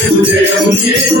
జయము జయము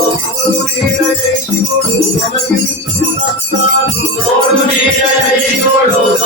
తోడు నీడని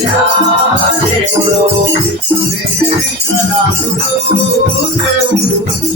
జయము దేవుడు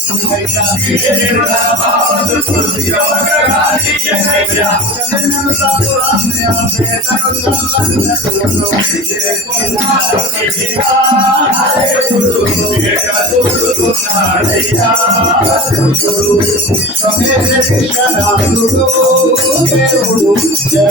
శంకర జయము నిత్యమములో దేవ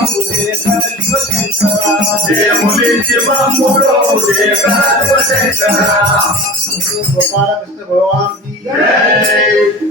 గోపాలకృష్ణ భగవాన్ की జై